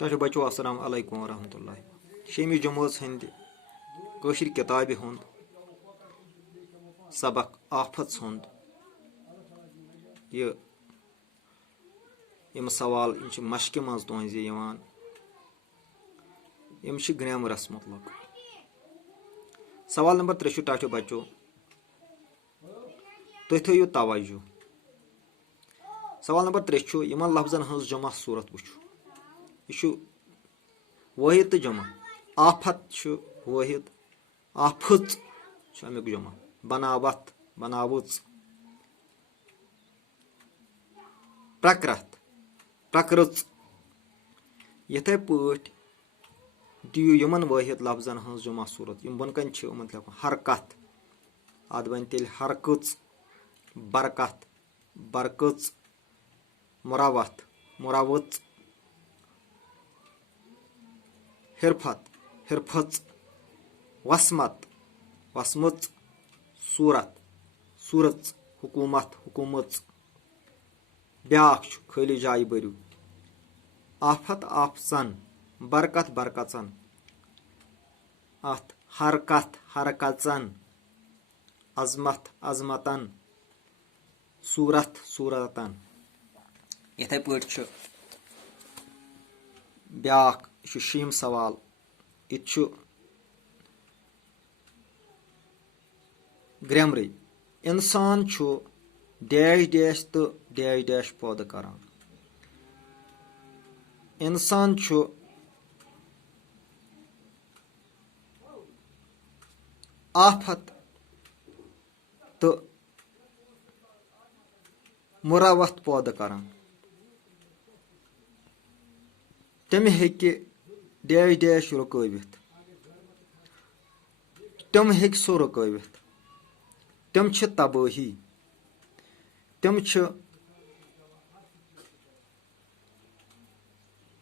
تۄہہِ بچو السلام علیکم ورحمۃ اللہ شیمی جمٲژ ہٕنٛدِ کٲشِر کِتابہِ ہُنٛد سبق آفت ہُنٛد یِم سوال یِم چھِ مشقہِ منٛز تُہنٛزِ یِوان یِم چھِ گرٛیمرَس مُتعلق سوال نمبر 3 چھُ ٹاٹھیو بچو تُہۍ تھٲیِو توجہ سوال نمبر 3 چھُ یِمن لفظن ہٕنٛز جمع صوٗرت وٕچھو یہِ چھُ وٲحد تہٕ جمع آفت چھُ وٲحد آفٕژ چھُ امیُک جمع بناوتھ بناوٕژ پرکرتھ پرکرٕژ یِتھے پٲٹھۍ دِیِو یِمن وٲحد لفظن ہٕنٛز جمع صوٗرت یِم بۄن کَنۍ چھِ یِمن لیکھُن حرکت اتھ بنہِ تیٚلہِ حرکٕژ برکت برکٕژ مُراوتھ مُراوٕژ حرفت حرفٕژ وسمت وسمٕژ صوٗرت صوٗرژ حکوٗمت حکوٗمٕژ بیٛاکھ چھُ خٲلی جایہِ بٔرِو آفت آفژن برکت برکژن اتھ حرکت حرکژن عظمت عظمتن صوٗرت صوٗرتن یِتھے پٲٹھۍ چھُ بیٛاکھ یہِ چھُ شیٖم سوال یہِ تہِ چھُ گرٛیمرٕے اِنسان چھُ ڈیش ڈیش تہٕ ڈیش ڈیش پٲدٕ کران اِنسان چھُ آفت تہٕ مُراوتھ پٲدٕ کران تٔمۍ ہیٚکہِ ڈیش ڈیش رُکٲوِتھ تِم ہیٚکہِ سُہ رُکٲوِتھ تِم چھِ تبٲہی تِم چھِ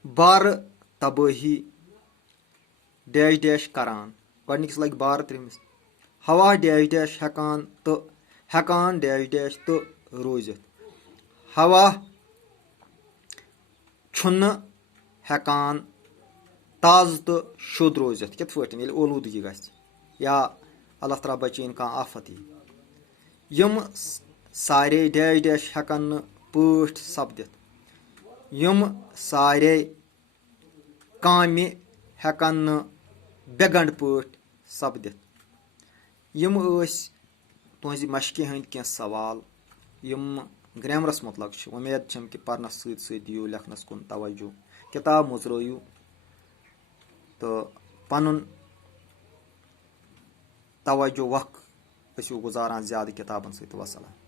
بارٕ تبٲہی ڈیش ڈیش کران گۄڈٕنِکِس لگہِ بارٕ ترٛیٚیمِس ہوا ڈیش ڈیش ہٮ۪کان ڈیش ڈیش تہٕ روٗزِتھ ہوا چھُنہٕ ہٮ۪کان تازٕ تہٕ شُد روٗزِتھ کِتھ پٲٹھۍ ییٚلہِ اولوٗدگی گژھِ یا اللہ تعالیٰ بچٲیِن کانٛہہ آفت یی یِم سارے ڈیش ڈیش ہٮ۪کن نہٕ پٲٹھۍ سپدِتھ یِم سارے کامہِ ہٮ۪کن نہٕ بے گنٛڈ پٲٹھۍ سپدِتھ یِم ٲسۍ تُہنٛزِ مشقہِ ہٕنٛدۍ کینٛہہ سوال یِم گرٛیمرس مُتعلق چھِ اُمید چھم کہِ پرنس سۭتۍ سۭتۍ دِیِو لیکھنس کُن توجہ کِتاب مٔژرٲیِو تہٕ پنُن توجہ وق ٲسِو گُزاران زیادٕ کِتابن سۭتۍ وسلام